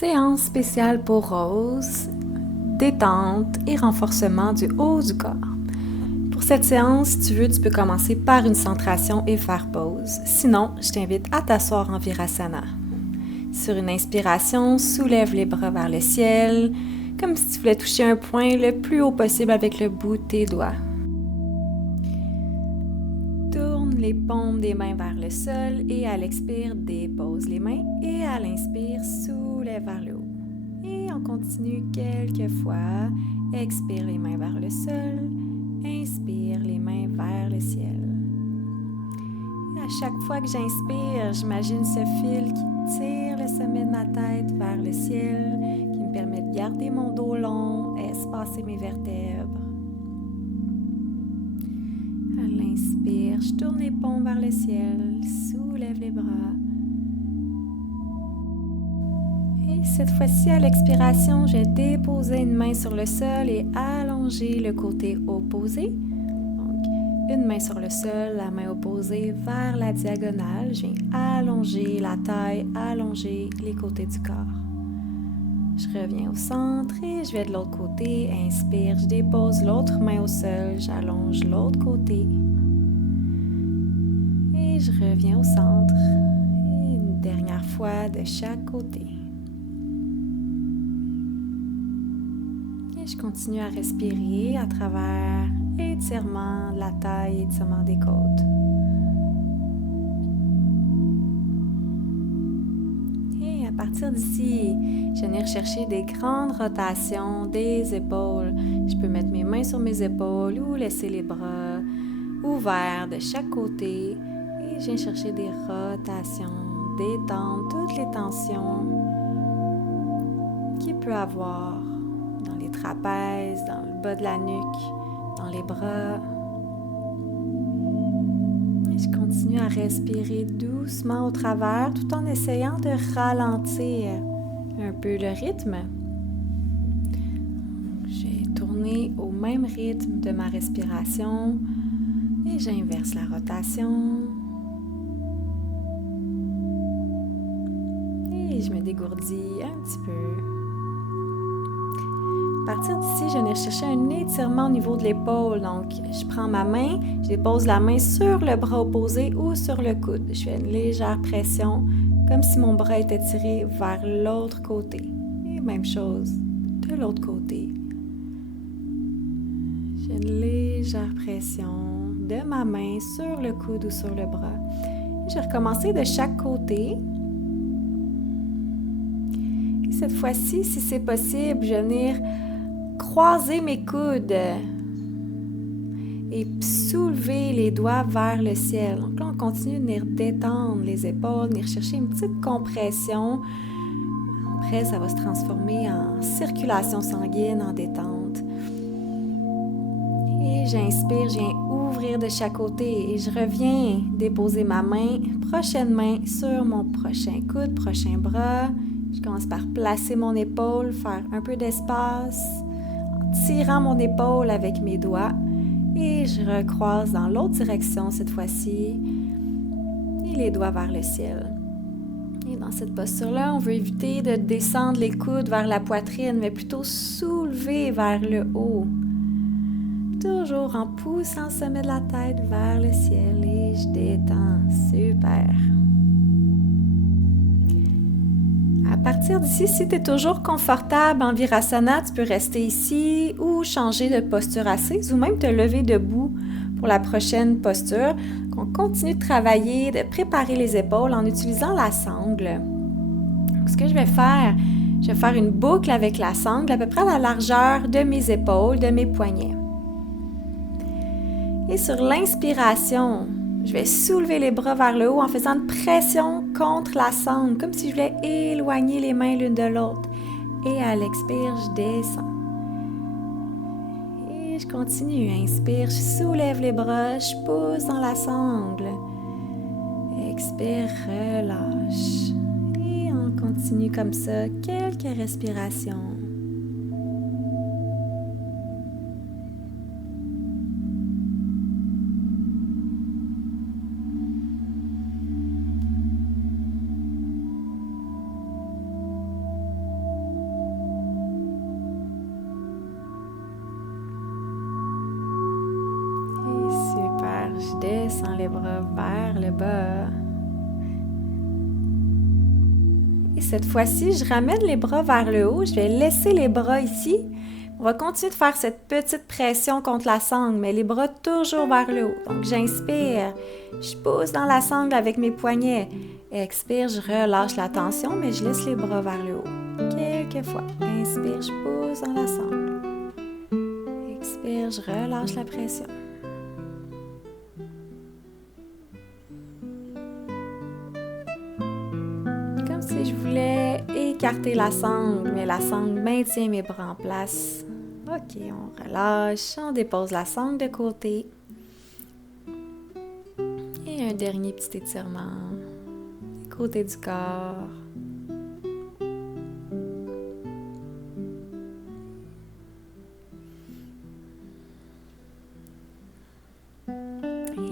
Séance spéciale pour Rose, détente et renforcement du haut du corps. Pour cette séance, si tu veux, tu peux commencer par une centration et faire pause. Sinon, je t'invite à t'asseoir en Virasana. Sur une inspiration, soulève les bras vers le ciel, comme si tu voulais toucher un point le plus haut possible avec le bout de tes doigts. Tourne les paumes des mains vers le sol et à l'expire, dépose les mains et à l'inspire, soulève vers le haut. Et on continue quelques fois. Expire les mains vers le sol, inspire les mains vers le ciel. Et à chaque fois que j'inspire, j'imagine ce fil qui tire le sommet de ma tête vers le ciel, qui me permet de garder mon dos long, espacer mes vertèbres. À l'inspire, je tourne les paumes vers le ciel, soulève les bras. Et cette fois-ci, à l'expiration, je vais déposer une main sur le sol et allonger le côté opposé. Donc, une main sur le sol, la main opposée vers la diagonale. Je viens allonger la taille, allonger les côtés du corps. Je reviens au centre et je vais de l'autre côté. Inspire, je dépose l'autre main au sol, j'allonge l'autre côté. Et je reviens au centre. Et une dernière fois de chaque côté. Et je continue à respirer à travers étirement de la taille, étirement des côtes. Et à partir d'ici, je vais venir chercher des grandes rotations des épaules. Je peux mettre mes mains sur mes épaules ou laisser les bras ouverts de chaque côté. Et je viens chercher des rotations, détendre toutes les tensions qu'il peut avoir dans les trapèzes, dans le bas de la nuque, dans les bras. Et je continue à respirer doucement au travers tout en essayant de ralentir un peu le rythme. J'ai tourné au même rythme de ma respiration et j'inverse la rotation. Et je me dégourdis un petit peu. À partir d'ici, je viens chercher un étirement au niveau de l'épaule. Donc, je prends ma main, je dépose la main sur le bras opposé ou sur le coude. Je fais une légère pression, comme si mon bras était tiré vers l'autre côté. Et même chose de l'autre côté. J'ai une légère pression de ma main sur le coude ou sur le bras. Et je vais recommencer de chaque côté. Et cette fois-ci, si c'est possible, je vais venir croiser mes coudes et soulever les doigts vers le ciel. Donc là, on continue de venir détendre les épaules, venir chercher une petite compression. Après, ça va se transformer en circulation sanguine, en détente. Et j'inspire, je viens ouvrir de chaque côté et je reviens déposer ma main, prochaine main sur mon prochain coude, prochain bras. Je commence par placer mon épaule, faire un peu d'espace, tirant mon épaule avec mes doigts et je recroise dans l'autre direction cette fois-ci et les doigts vers le ciel. Et dans cette posture-là, on veut éviter de descendre les coudes vers la poitrine, mais plutôt soulever vers le haut. Toujours en poussant le sommet de la tête vers le ciel et je détends. Super! À partir d'ici, si tu es toujours confortable en Virasana, tu peux rester ici ou changer de posture assise ou même te lever debout pour la prochaine posture. On continue de travailler, de préparer les épaules en utilisant la sangle. Donc, ce que je vais faire une boucle avec la sangle à peu près à la largeur de mes épaules, de mes poignets. Et sur l'inspiration, je vais soulever les bras vers le haut en faisant une pression contre la sangle, comme si je voulais éloigner les mains l'une de l'autre. Et à l'expire, je descends. Et je continue. Inspire, je soulève les bras, je pousse dans la sangle. Expire, relâche. Et on continue comme ça, quelques respirations. les bras vers le bas. Et cette fois-ci, je ramène les bras vers le haut. Je vais laisser les bras ici. On va continuer de faire cette petite pression contre la sangle, mais les bras toujours vers le haut. Donc, j'inspire, je pousse dans la sangle avec mes poignets. Expire, je relâche la tension, mais je laisse les bras vers le haut. Quelques fois. Inspire, je pousse dans la sangle. Expire, je relâche la pression. Comme si je voulais écarter la sangle, mais la sangle maintient mes bras en place. Ok, on relâche, on dépose la sangle de côté. Et un dernier petit étirement. Côté du corps.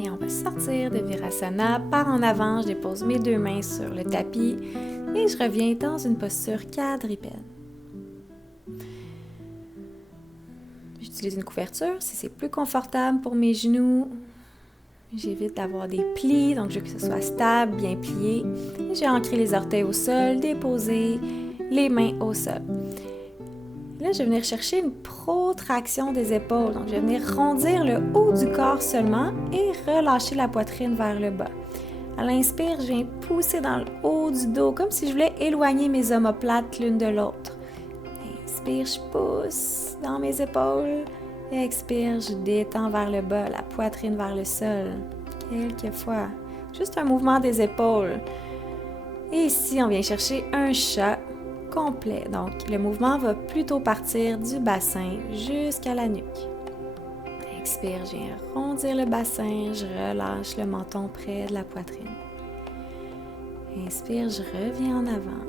Et on va sortir de Virasana. Par en avant, je dépose mes deux mains sur le tapis et je reviens dans une posture quadrupède. J'utilise une couverture si c'est plus confortable pour mes genoux. J'évite d'avoir des plis, donc je veux que ce soit stable, bien plié. J'ai ancré les orteils au sol, déposé les mains au sol. Là, je vais venir chercher une protraction des épaules. Donc, je vais venir rondir le haut du corps seulement et relâcher la poitrine vers le bas. À l'inspire, je viens pousser dans le haut du dos, comme si je voulais éloigner mes omoplates l'une de l'autre. Inspire, je pousse dans mes épaules. Expire, je détends vers le bas, la poitrine vers le sol. Quelques fois. Juste un mouvement des épaules. Et ici, on vient chercher un chat complet. Donc, le mouvement va plutôt partir du bassin jusqu'à la nuque. Expire, je viens arrondir le bassin, je relâche le menton près de la poitrine. Inspire, je reviens en avant.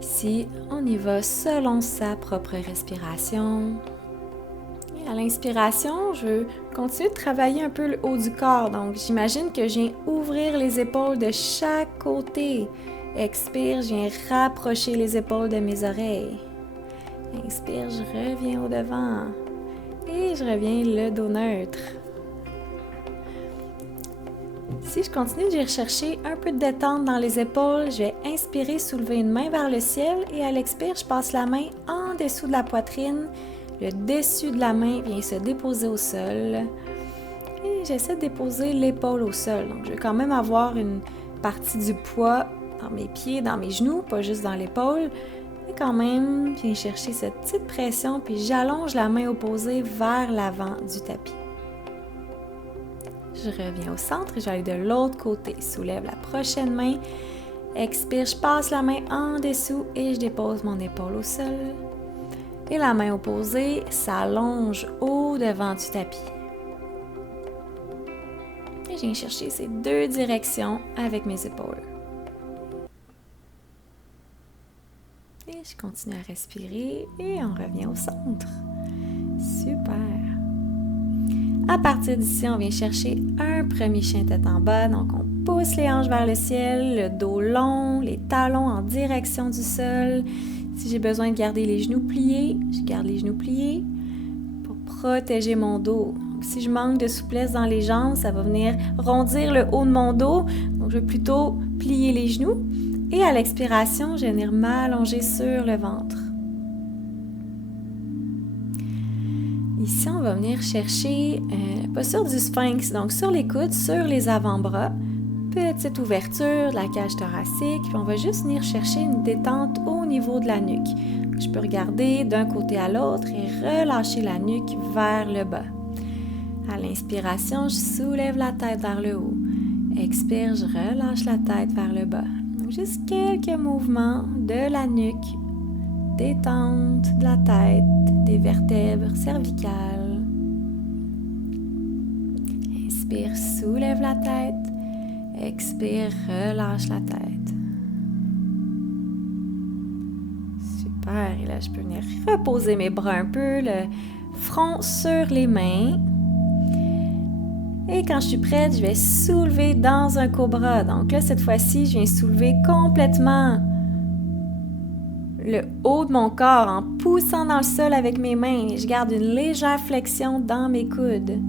Ici, on y va selon sa propre respiration. Et à l'inspiration, je veux continuer de travailler un peu le haut du corps. Donc, j'imagine que je viens ouvrir les épaules de chaque côté. Expire, je viens rapprocher les épaules de mes oreilles. Inspire, je reviens au devant. Et je reviens le dos neutre. Si je continue de rechercher un peu de détente dans les épaules, je vais inspirer, soulever une main vers le ciel et à l'expire, je passe la main en dessous de la poitrine. Le dessus de la main vient se déposer au sol. Et j'essaie de déposer l'épaule au sol. Donc, je vais quand même avoir une partie du poids dans mes pieds, dans mes genoux, pas juste dans l'épaule. Mais quand même, je viens chercher cette petite pression, puis j'allonge la main opposée vers l'avant du tapis. Je reviens au centre et j'allais de l'autre côté. Soulève la prochaine main. Expire, je passe la main en dessous et je dépose mon épaule au sol. Et la main opposée s'allonge au devant du tapis. Et je viens chercher ces deux directions avec mes épaules. Et je continue à respirer et on revient au centre. Super! À partir d'ici, on vient chercher un premier chien tête en bas. Donc, on pousse les hanches vers le ciel, le dos long, les talons en direction du sol. Si j'ai besoin de garder les genoux pliés, je garde les genoux pliés pour protéger mon dos. Donc, si je manque de souplesse dans les jambes, ça va venir rondir le haut de mon dos. Donc, je vais plutôt plier les genoux. Et à l'expiration, je vais venir m'allonger sur le ventre. Ici, on va venir chercher la posture du sphinx, donc sur les coudes, sur les avant-bras. Petite ouverture de la cage thoracique, puis on va juste venir chercher une détente au niveau de la nuque. Je peux regarder d'un côté à l'autre et relâcher la nuque vers le bas. À l'inspiration, je soulève la tête vers le haut. Expire, je relâche la tête vers le bas. Donc, juste quelques mouvements de la nuque, détente de la tête, des vertèbres cervicales. Inspire, soulève la tête. Expire, relâche la tête. Super. Et là, je peux venir reposer mes bras un peu, le front sur les mains. Et quand je suis prête, je vais soulever dans un cobra. Donc là, cette fois-ci, je viens soulever complètement le haut de mon corps en poussant dans le sol avec mes mains. Je garde une légère flexion dans mes coudes.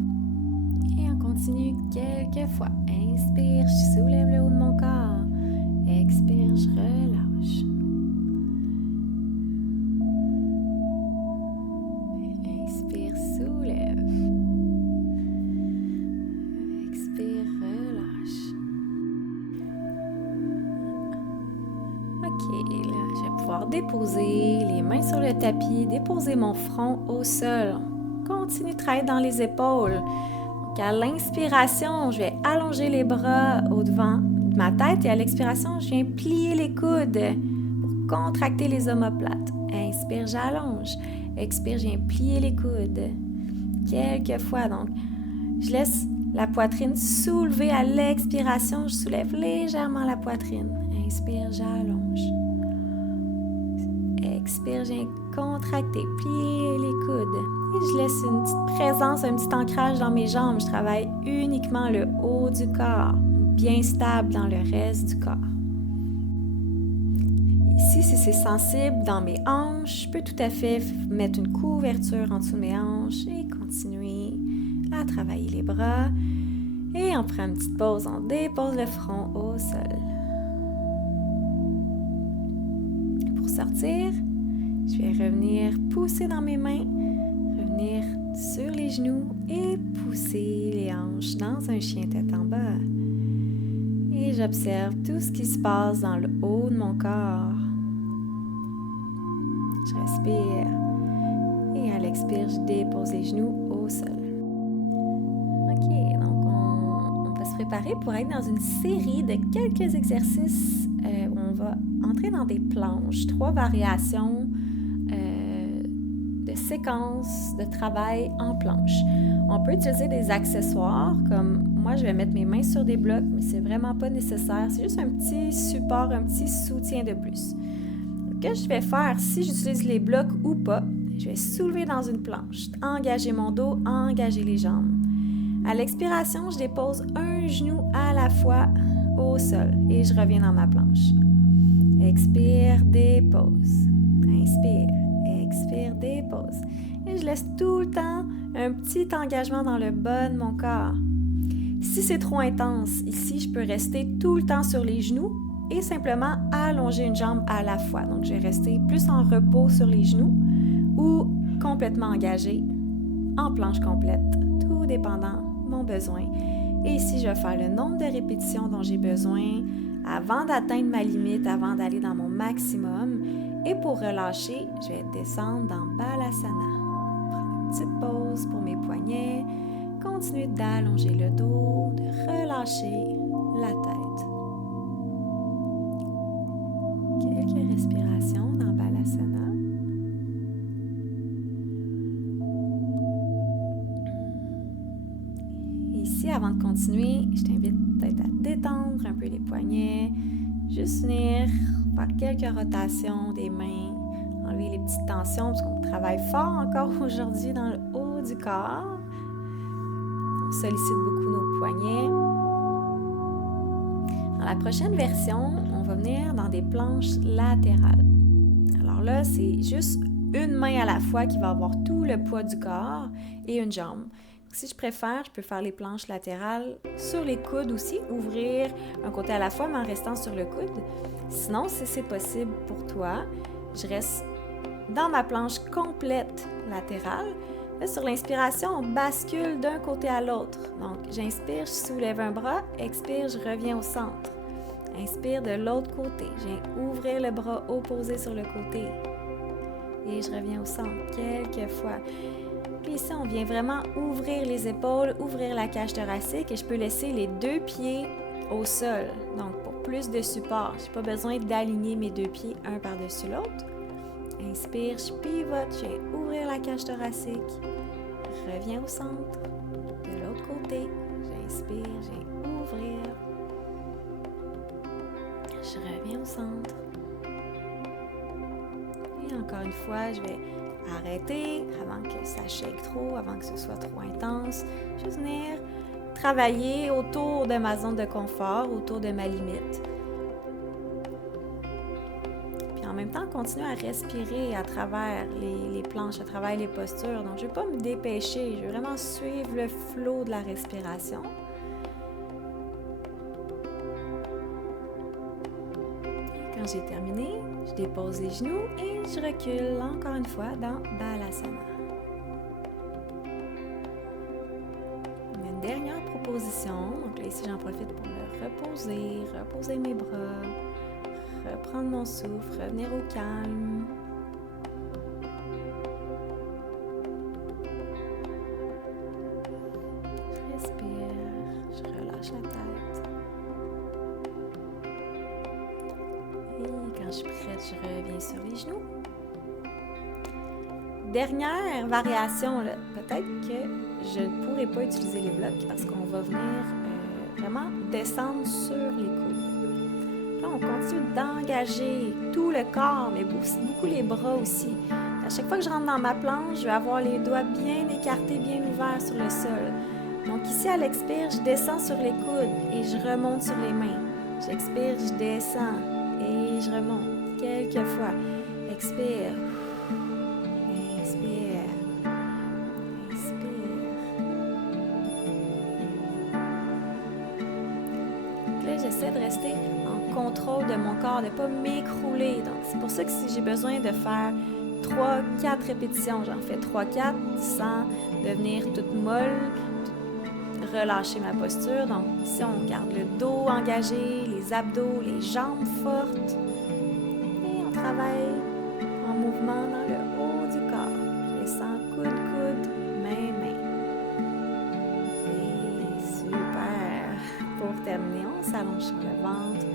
continue quelques fois. Inspire, je soulève le haut de mon corps. Expire, je relâche. Inspire, soulève. Expire, relâche. Ok, là, je vais pouvoir déposer les mains sur le tapis, déposer mon front au sol. Continue de travailler dans les épaules. Donc, à l'inspiration, je vais allonger les bras au-devant de ma tête et à l'expiration, je viens plier les coudes pour contracter les omoplates. Inspire, j'allonge. Expire, je viens plier les coudes. Quelques fois, donc, je laisse la poitrine soulever à l'expiration. Je soulève légèrement la poitrine. Inspire, j'allonge. Expire, je viens contracter, plier les coudes. Et je laisse une petite présence, un petit ancrage dans mes jambes. Je travaille uniquement le haut du corps, bien stable dans le reste du corps. Ici, si c'est sensible dans mes hanches, je peux tout à fait mettre une couverture en dessous de mes hanches et continuer à travailler les bras. Et on prend une petite pause, on dépose le front au sol. Pour sortir, je vais revenir pousser dans mes mains, revenir sur les genoux et pousser les hanches dans un chien tête en bas. Et j'observe tout ce qui se passe dans le haut de mon corps. Je respire et à l'expire, je dépose les genoux au sol. Ok, donc on va se préparer pour être dans une série de quelques exercices où on va entrer dans des planches, 3 variations de séquences de travail en planche. On peut utiliser des accessoires comme moi je vais mettre mes mains sur des blocs, mais c'est vraiment pas nécessaire, c'est juste un petit support, un petit soutien de plus. Ce que je vais faire, si j'utilise les blocs ou pas, je vais soulever dans une planche, engager mon dos, engager les jambes. À l'expiration, je dépose un genou à la fois au sol et je reviens dans ma planche. Expire, dépose. Inspire, expire, dépose. Et je laisse tout le temps un petit engagement dans le bas de mon corps. Si c'est trop intense, ici, je peux rester tout le temps sur les genoux et simplement allonger une jambe à la fois. Donc, je vais rester plus en repos sur les genoux ou complètement engagé en planche complète, tout dépendant de mon besoin. Et ici, je vais faire le nombre de répétitions dont j'ai besoin avant d'atteindre ma limite, avant d'aller dans mon maximum. Et pour relâcher, je vais descendre dans Balasana. Prendre une petite pause pour mes poignets. Continuer d'allonger le dos, de relâcher la tête. Quelques respirations dans Balasana. Ici, avant de continuer, je t'invite peut-être à détendre un peu les poignets, juste venir faire quelques rotations des mains, enlever les petites tensions parce qu'on travaille fort encore aujourd'hui dans le haut du corps. On sollicite beaucoup nos poignets. Dans la prochaine version, on va venir dans des planches latérales. Alors là, c'est juste une main à la fois qui va avoir tout le poids du corps et une jambe. Donc, si je préfère, je peux faire les planches latérales sur les coudes aussi, ouvrir un côté à la fois, mais en restant sur le coude. Sinon, si c'est possible pour toi, je reste dans ma planche complète latérale. Là, sur l'inspiration, on bascule d'un côté à l'autre. Donc, j'inspire, je soulève un bras, expire, je reviens au centre. Inspire de l'autre côté, je viens ouvrir le bras opposé sur le côté. Et je reviens au centre quelques fois. Puis ici, on vient vraiment ouvrir les épaules, ouvrir la cage thoracique et je peux laisser les 2 pieds au sol. Donc, pour plus de support, je n'ai pas besoin d'aligner mes 2 pieds un par-dessus l'autre. Inspire, je pivote, je viens ouvrir la cage thoracique. Reviens au centre. De l'autre côté, j'inspire, je viens ouvrir. Je reviens au centre. Et encore une fois, je vais arrêter avant que ça shake trop, avant que ce soit trop intense. Juste venir travailler autour de ma zone de confort, autour de ma limite. Puis en même temps continuer à respirer à travers les planches, à travers les postures. Donc, je ne vais pas me dépêcher, je vais vraiment suivre le flot de la respiration. Et quand j'ai terminé, je dépose les genoux et je recule encore une fois dans Balasana. Une dernière proposition. Donc là, ici, j'en profite pour me reposer mes bras, reprendre mon souffle, revenir au calme. Je respire, je relâche la tête. Et quand je suis prête, je reviens sur les genoux. Dernière variation, là, peut-être que je ne pourrai pas utiliser les blocs parce qu'on va venir vraiment descendre sur les coudes. Là, on continue d'engager tout le corps, mais beaucoup les bras aussi. À chaque fois que je rentre dans ma planche, je vais avoir les doigts bien écartés, bien ouverts sur le sol. Donc ici, à l'expire, je descends sur les coudes et je remonte sur les mains. J'expire, je descends et je remonte quelques fois. Expire. J'essaie de rester en contrôle de mon corps, de ne pas m'écrouler. Donc, c'est pour ça que si j'ai besoin de faire 3-4 répétitions, j'en fais 3-4 sans devenir toute molle, relâcher ma posture. Donc, ici, on garde le dos engagé, les abdos, les jambes fortes. Et on travaille en mouvement dans le haut du corps. Je descends coude, main. Et super! Pour terminer, on s'allonge sur le ventre,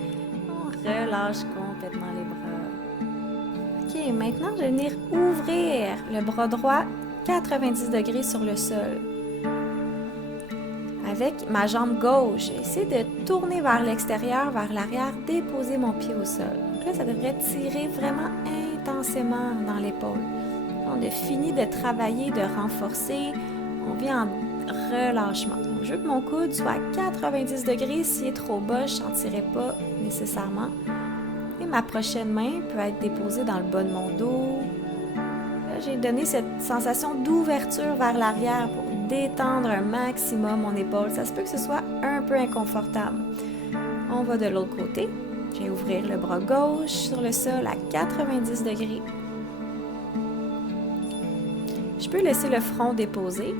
on relâche complètement les bras. Ok, maintenant je vais venir ouvrir le bras droit 90 degrés sur le sol. Avec ma jambe gauche, j'essaie de tourner vers l'extérieur, vers l'arrière, déposer mon pied au sol. Donc là, ça devrait tirer vraiment intensément dans l'épaule. On a fini de travailler, de renforcer, on vient en relâchement. Donc, je veux que mon coude soit à 90 degrés. S'il est trop bas, je ne sentirai pas nécessairement. Et ma prochaine main peut être déposée dans le bas de mon dos. Là, j'ai donné cette sensation d'ouverture vers l'arrière pour détendre un maximum mon épaule. Ça se peut que ce soit un peu inconfortable. On va de l'autre côté. Je vais ouvrir le bras gauche sur le sol à 90 degrés. Je peux laisser le front déposé.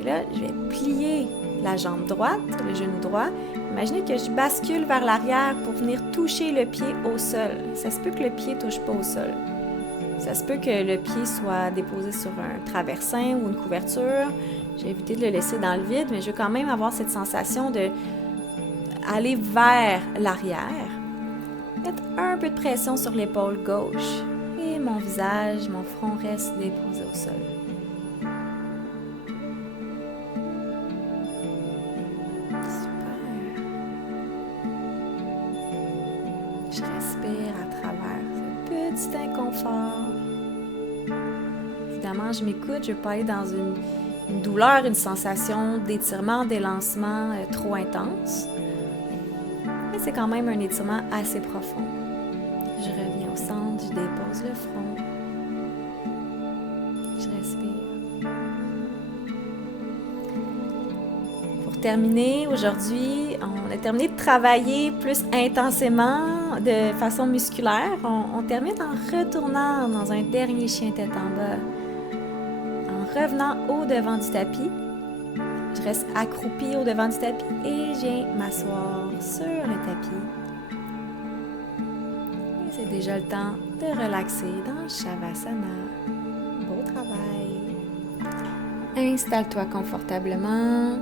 Et là, je vais plier la jambe droite, le genou droit. Imaginez que je bascule vers l'arrière pour venir toucher le pied au sol. Ça se peut que le pied ne touche pas au sol. Ça se peut que le pied soit déposé sur un traversin ou une couverture. J'ai évité de le laisser dans le vide, mais je veux quand même avoir cette sensation d'aller vers l'arrière. Mettre un peu de pression sur l'épaule gauche. Et mon visage, mon front reste déposé au sol. Je respire à travers ce petit inconfort. Évidemment, je m'écoute, je ne veux pas aller dans une douleur, une sensation d'étirement, d'élancement trop intense. Mais c'est quand même un étirement assez profond. Je reviens au centre, je dépose le front. Je respire. Pour terminer, aujourd'hui, on a terminé de travailler plus intensément de façon musculaire. On termine en retournant dans un dernier chien tête en bas. En revenant au devant du tapis, je reste accroupie au devant du tapis et je viens m'asseoir sur le tapis. Et c'est déjà le temps de relaxer dans Shavasana. Beau travail. Installe-toi confortablement.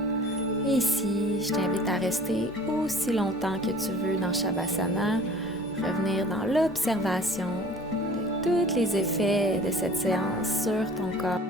Et ici, je t'invite à rester aussi longtemps que tu veux dans Shavasana, revenir dans l'observation de tous les effets de cette séance sur ton corps.